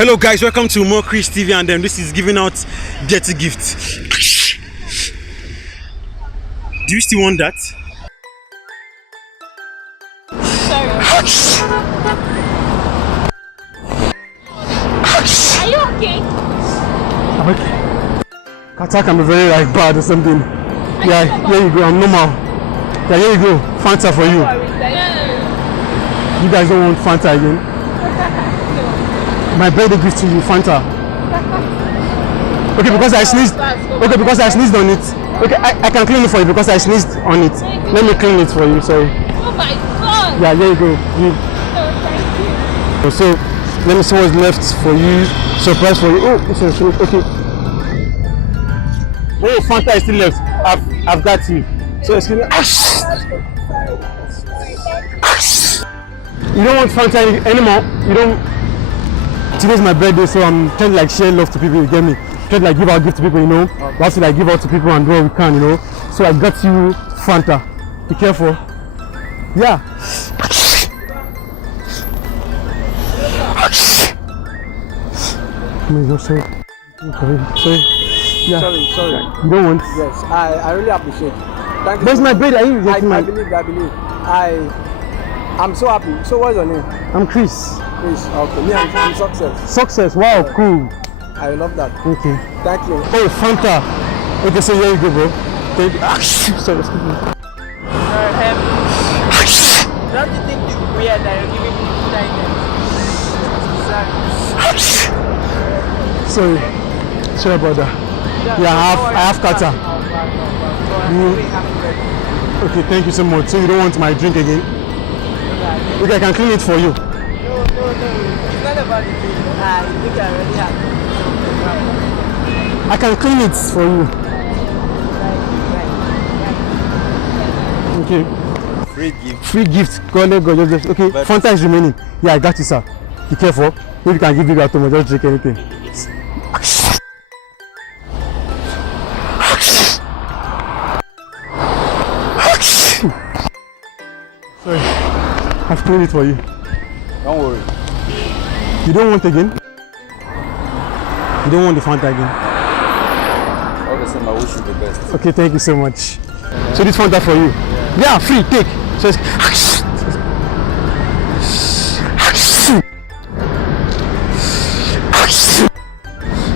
Hello guys, welcome to umohchris TV, and this is giving out dirty gifts. Do you still want that? Sorry. Are you okay? I'm okay. Attack can be very like bad or something. Yeah, here you go, I'm normal. Yeah, here you go, Fanta for you. You guys don't want Fanta again? My birthday gift to you, Fanta. Okay, because I sneezed. Okay, because I sneezed on it. Okay, I can clean it for you because I sneezed on it. Let me clean it for you, sorry. Oh my god! Yeah, there you go. Oh, thank you. So, let me see what's left for you. Surprise for you. Oh, this is okay. Oh, Fanta is still left. I've got you. So, excuse me. You don't want Fanta anymore? You don't? Today's my birthday, so I'm trying to like share love to people, you get me? Trying to like give out gifts to people, you know? We have to like give out to people and do what we can, you know? So I got you Fanta. Be careful. Yeah. Oh, sorry. Sorry. Yeah. Sorry. You don't want? Yes, I really appreciate it. Thank you. That's my birthday. Are you rejecting my... I believe. I'm so happy. So what's your name? I'm Chris. Chris. Okay. Me, I'm Success. Success. Wow, cool. I love that. Okay. Thank you. Oh, Fanta. Okay, so here you go, bro. Thank you. Sorry, excuse me. Don't you think it's weird that you're giving me food items? Sorry about that. Yeah, I have kata. Okay, thank you so much. So you don't want my drink again? Okay, I can clean it for you. No. It's not about the drink. I think I already have I can clean it for you. Okay. Free gift. Go. Just. Okay, but Fanta is remaining. Yeah, I got you, sir. Be careful. Maybe you can give you out to me. Just drink anything. Sorry, I've cleaned it for you. Don't worry. You don't want again? You don't want the Fanta again? All the same, I wish you the best. Okay, thank you so much. So this Fanta for you? Yeah, free, take. So it's...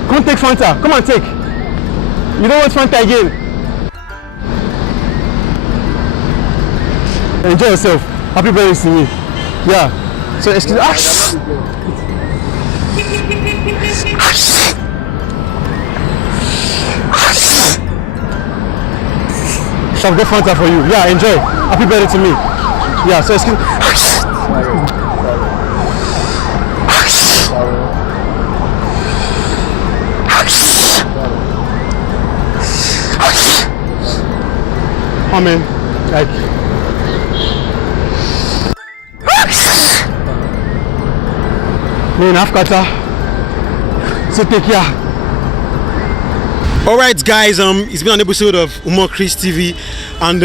Come on, take Fanta. Come on, take. You don't want Fanta again? Enjoy yourself. Happy birthday to me. Yeah. So excuse me. So I've got Fanta for you. Yeah, enjoy. Happy birthday to me. Yeah, so excuse me. Oh man, like man, I've got so take care. Alright guys, it's been an episode of umohchris TV, and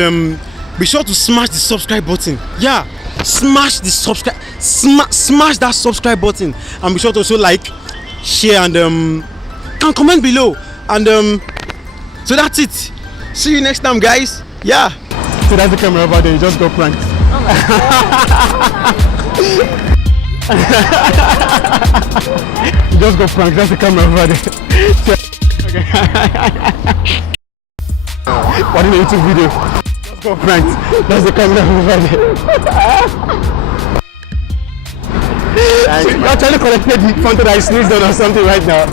be sure to smash the subscribe button. Yeah, smash the subscribe, smash that subscribe button, and be sure to also like, share, and can comment below. And so that's it. See you next time, guys. Yeah. So that's the camera over there. You just got pranked. Oh my god. You just got pranked. That's the camera over there. Okay. What in the YouTube video? Just got pranked. That's the camera over there. So you're trying to collect the Fanta that I sneezed on or something right now.